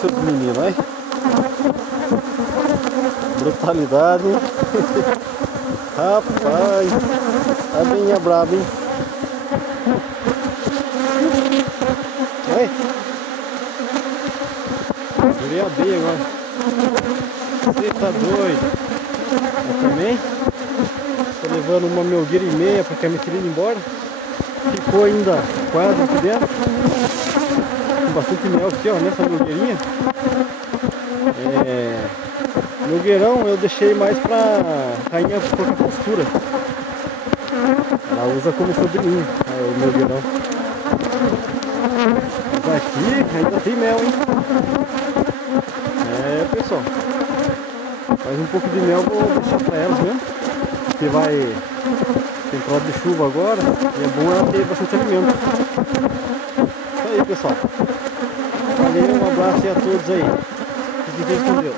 seus meninos, aí. Brutalidade, hein? Rapaz, a bem braba, hein? Oi? Virei a B agora. Você tá doido? Eu também tô levando uma melgueira e meia pra Camitirina ir embora. Ficou ainda quase aqui dentro. Com bastante mel aqui, ó, nessa melgueirinha. Melgueirão eu deixei mais pra rainha colocar postura. Ela usa como sobrinho, o melgueirão. Mas aqui ainda tem mel, hein? Pessoal, mais um pouco de mel vou deixar pra elas mesmo. Porque vai temporada de chuva agora e é bom ela ter bastante alimento. Isso aí, pessoal. Valeu, um abraço aí a todos aí. Fiquem com Deus.